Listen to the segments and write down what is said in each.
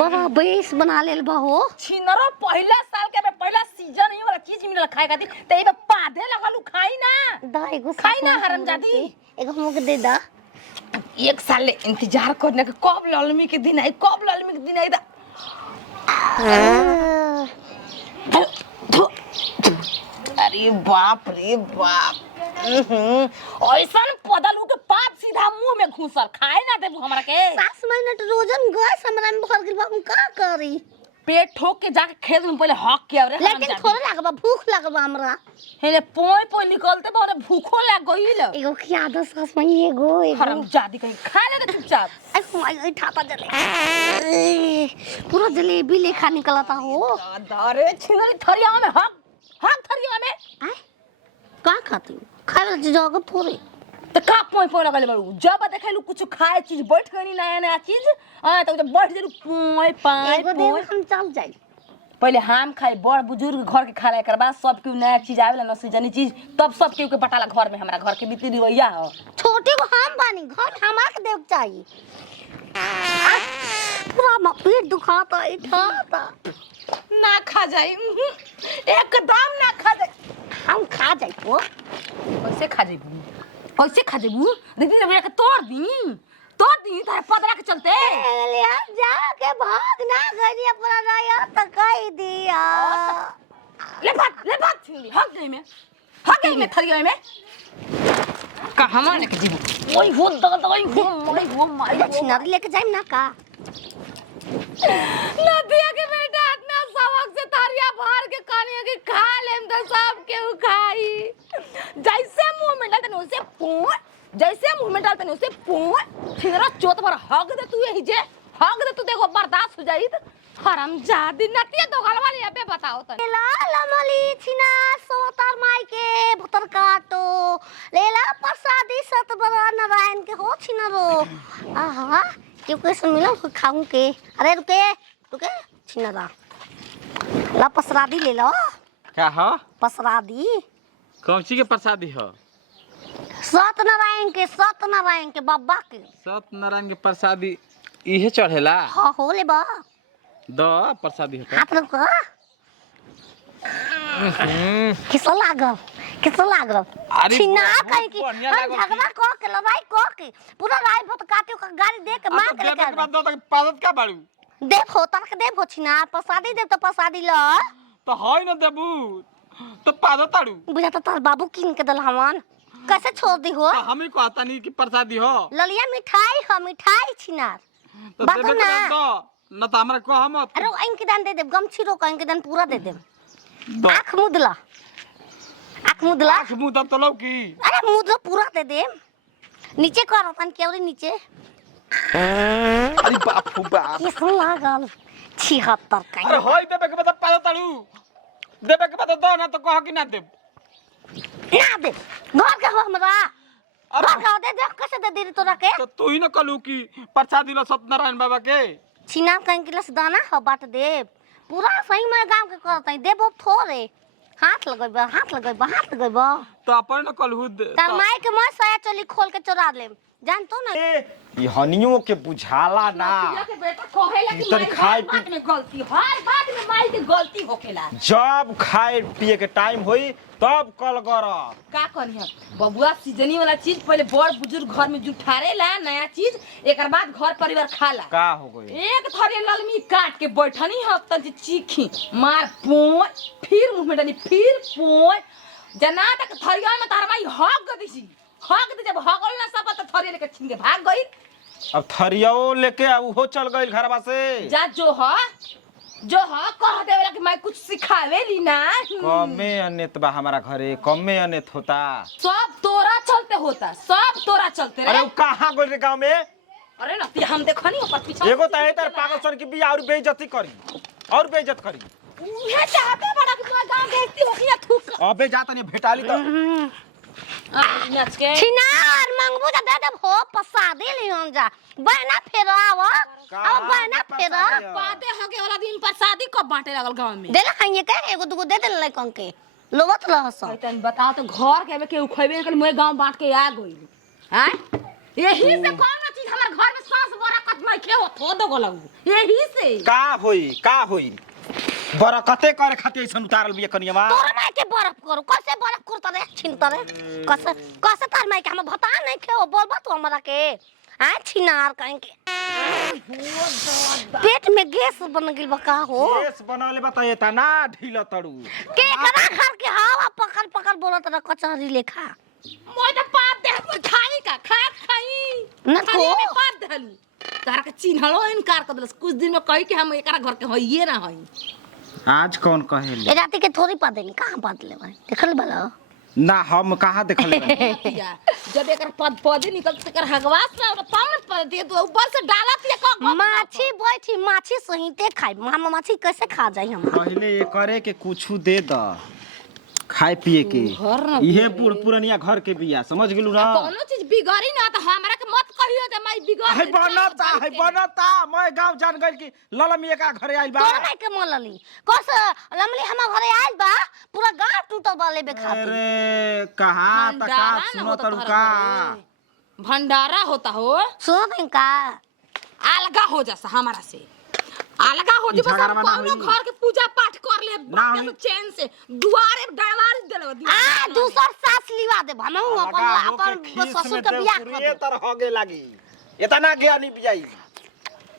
बाबा बेस बना लेल बहो छिनरो पहला साल के पहला सीजन ही वाला चीज मिलल खाए खातिर ते बे पादे लगलू खाई ना दा एगो खाई ना हरामजादी एगो हमके दे दा। एक साल ले इंतजार करने के कब ललमी के दिन आई कब ललमी के दिन आई दा अरे बाप रे बाप ऐसन पदलू के पाप सीधा मुंह में घुसल खाए ना देबू हमरा के 5 मिनट रोजन गैस हमरा में भर गेल बा हम का करी पेट ठोक के जाके खेत में पहले हक के आवरे लेकिन थोड़ा लागबा भूख लागबा हमरा हेले पोय पोय निकलते बा भूखो लाग गइल एगो खिया दो सास में एगो हरामजादी कहीं खा ले चुपचाप आई ठापा जले पूरा जलेबी लेखा निकलता हो अरे छिनरी थरिया में हक हक थरिया में का खाती खाए जगह थोड़े तो का पोय पोय लगले बारू जब देखैलू कुछ खाए चीज बैठ गनी नया नया चीज तो बैठ जरू पोय पाए एगो दिन हम चल जाई पहले हम खाए बड़ बुजुर्ग घर के खा ले कर बाद सब के नया चीज आवेला न सीजनी चीज तब सब के बटाला घर में हमरा घर के बीती दिवैया हो छोटे को हम बानी घर हमार के देव चाहिए पूरा पेट दुखाता इठाता ना खा जाई एकदम ना खा जाई हम खा जाई को कैसे खा जाबू दीदी जब एक तोड़ दी तारे पदरा के चलते ले जाके भाग ना गई अपना राया तकाई दिया ले भाग छिंदी हक गई में थरिया में कहां माने के जीबू ओई हो दई हो माई छिनारी लेके जाइम ना का नदिया के बेटा इतना सबक से तारिया भर के कानिया के खा लेम त सब के खाई जैसे मुंह में डालते न उसे पों जैसे मुंह में डालते न उसे पों छिनरा चोत भर हग दे तू यही जे हग दे तू देखो बर्दाश्त हो जाई हरामजादी नतिया तो गलवाली अबे बताओ त लाल मली छिना सोतर माई के भतर काटो लेला प्रसादी सतबर नारायण के हो छिना रो आहा क्यों कैसे मिला खाऊं के अरे रुके छिना रा ला प्रसादी ले लो क्या हो प्रसादी कौन सी के प्रसादी हो सत्यनारायण के बाबा के सत्यनारायण के प्रसादी इहे चढ़ेला हां हो ले बा द प्रसादी होता हाथ रख किस लागल छिना कहीं की हम झगड़ा को के लड़ाई को के पूरा राय भत काटियो का गाड़ी दे के मार के के बाद दो तक पादत का बाड़ू देव हो तक देव हो छिना प्रसादी देव तो प्रसादी ल तो होय न देबू तो पादत ताड़ू बुझा तो तार बाबू किन के दल हमन कैसे छोड़ दी हो तो हमें कहता नहीं कि प्रसादी हो ललिया मिठाई छिना तो देबे के तो न तो हमरा को हम अरे इनके दान दे दे गमछी रो इनके दान पूरा दे दे आँख मुदला आँख मुद तो लो की अरे मुदला पूरा दे दे नीचे कर तन केवरी नीचे अरे बाप हो बाप ये सुन लागल 76 का अरे होय देबे के बाद पादत ताड़ू देबे के बाद दो ना तो कह कि ना देब ना दे घर के हो हमरा घर का दे दे कैसे दे दे तोरा के तो तू ही न कहलू कि प्रसादी लो सत्यनारायण बाबा के छिना कहीं गिलास दाना हो बाट दे पूरा सही में गांव के करत देबो थोड़े हाथ लगइबा तो अपन न कहलू तार माई के मैं साया चोली खोल के चोरा लेम जान तो ना ये हनियों के बुझाला ना के बेटा कहेला कि तनी खाए बात में गलती हर बात में माई के गलती होखेला जब खाए पिए के टाइम होई तब कल कर का करिया बबुआ सीजनी वाला चीज पहले बड़ बुजुर्ग घर में जुठारेला नया चीज एकर बाद घर परिवार खाला का हो गई एक थरी ललमी काट के बैठनी ह तन चीखी मार पोय फिर मुंह में डाली फिर पोय जना तक थरिया में तार माई हक गदिसी हक दे जब हगल ना सब त थरी लेके छीन के भाग गई अब थरियाओ लेके वो चल गई घरवा से जा जो कह देवेला कि मैं कुछ सिखावेली ना कमे अनित बा हमारा घरे कमे अनित होता सब तोरा चलते रे अरे वो कहां गइल रे गांव में अरे ना हम देखनी ऊपर पीछे एगो त है तर पागल सन की बिया और बेइज्जती करी ये चाहते बड़ा कि तोरा गांव देखती हो कि थूक अबे जा तनी भेटाली तो नाच के छिनार मंगबू जा दे दे हो प्रसादी लियोन जा बहना फेराव अब बहना फेरा पाते हो के वाला दिन प्रसादी कब बांटे लगल गांव में देला खाइए के एगो दुगो दे दे लइकन के लोगत रहस तन बताओ तो घर के में के उखैबे के मैं गांव बांट के आ गइल हैं यही से कौन चीज हमरा हमारे घर में सास बरकत नहीं खे हो थो दो लगू यही से का होई बरकते करे खातिर ऐसन उतारल बिया कनियावा तोरा माई के बर्फ करू कैसे बर्फ करता रे छिनता रे कैसे कैसे तार माई के हम बता नहीं खे बोलबा तू हमरा के आ छिनार कहीं के पेट में गैस बन गेल बका हो केस बनाले बताए ता ना ढीला तड़ू के करा खर के हवा पकड़ पकड़ बोलत रह कचहरी लेखा मोय त पात दे खाई का खाई न खाली को में पात दहलू तारा के चिन्हलो इनकार कर देलस कुछ दिन में कही कि हम एकरा घर के होइए ना होई आज कौन कहेले ए राती के थोड़ी पा देनी कहां पा देले भाई देखल बला ना हम कहां देखले जब एकर पद पदे निकल से कर हगवास ना पावन पद दे तो ऊपर से डालत ये का माछी बैठी माछी सहिते खाई हम माछी कैसे खा जाई हम पहले ये करे के कुछु दे द खाए पिए के इहे पुरनिया घर के बिया समझ गेलू ना कोनो चीज बिगड़ी ना तो हमरा के मत कहियो जे मैं बिगड़ है बनता मैं गांव जान गइल की ललमी का घरे आइल बा तोरा नहीं के मोलली कस लमली हम घरे आइल बा पूरा गांव टूटल बा लेबे खातिर अरे कहां तका सुनो तड़का भंडारा होता हो सुन का अलगा हो जासा हमारा से अलगा हो जी बस हम कोनो घर के पूजा पाठ कर ले तो चैन से दुआरे डरवार देले आ दूसर सास लिवा दे हम अपन ससुर के बियाह कर ये तर होगे लागी इतना ज्ञानी बियाई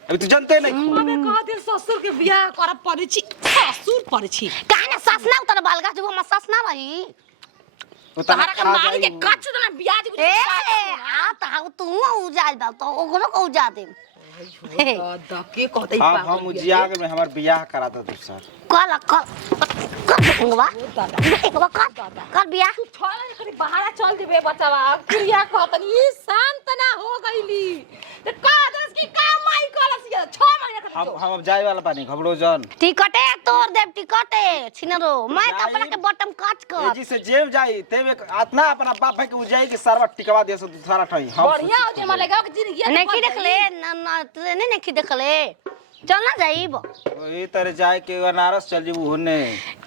अभी तू जानते नहीं मने कह दे ससुर के बियाह कर पड़ी छी ससुर पड़ी छी काहे ना सास ना उतर बालगा जो हम सास ना रही तहरा के मारी के कच देना ब्याज ए आ त तू उजाल बा तो ओकरो को उजा दे दादा के कहतै अब हम उजियाग में हमार बियाह करा दो दूसर कल कर बियाह तू छोड़ खरी बाहर चल जेबे बच्चावा क्रिया कहतनी शांत ना हो गईली त का दस की का माई कलस 6 महीना के हम अब जाए वाला बानी घबरो जन टिकटे तोड़ देव टिकटे छिनरो मैं तो अपना के बटम कच कर जी से जेब जाई तेवे इतना अपना बाप भाई के उजाई के सरवा टिकवा दे सो सारा ठई बढ़िया हो जे मला लगा कि जिंदगी नहीं देखले ना ट्रेन नहीं देखले चल ना जाइब ए तरह जाए के बनारस चल जीबू होने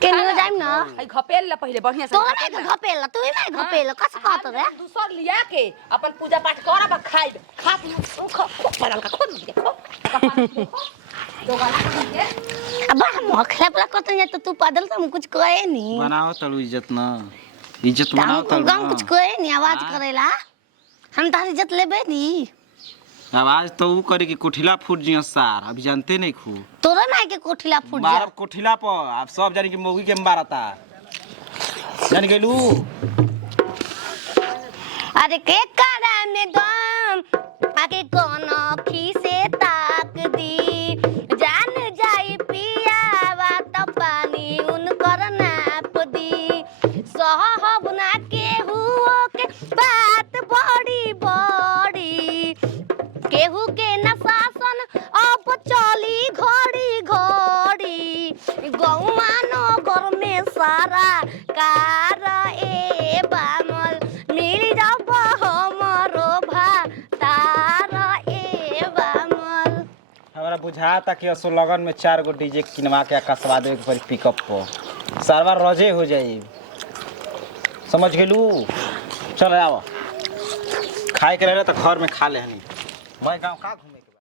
के नहीं जाइब ना आई घपेल ला पहले बढ़िया से तोरा नहीं घपेला तू ही नहीं घपेला कस कहत रे दूसर लिया के अपन पूजा पाठ करब खाइब खात पड़ल का खुद देखो अब हम खेपला करते हैं तो तू पैदल तो हम कुछ कहे नहीं बनाओ तलू इज्जत ना इज्जत बनाओ तलू गांव कुछ कहे नहीं आवाज करेला हम तारी इज्जत लेबे नहीं आवाज तो ऊ करे कि कोठिला फूट जियो सार अभी जानते नहीं खू तोरा नहीं के कोठिला फूट जा मारब कोठिला पर आप सब जानी कि मौगी के मारता जान गेलू अरे के करा में दम आके कोनो खीसे ताक दी जान जाई पियावा तो पानी उनकर नाप दी सहब ना के हुओ के बात बड़ी बड़ी केहू के न शासन अब चली घड़ी घड़ी गौवा नगर में सारा कार ए बामल मिल जब हमरो भातार ए बामल हमरा बुझाता कि असो लगन में 4 गो डीजे किनवा के कसवा देवे के पड़ी पिकअप पर सर्वर रजे हो जाई समझ गेलू चल आओ खाए के रहे तो घर में खा ले हनी मैं गांव का घूमे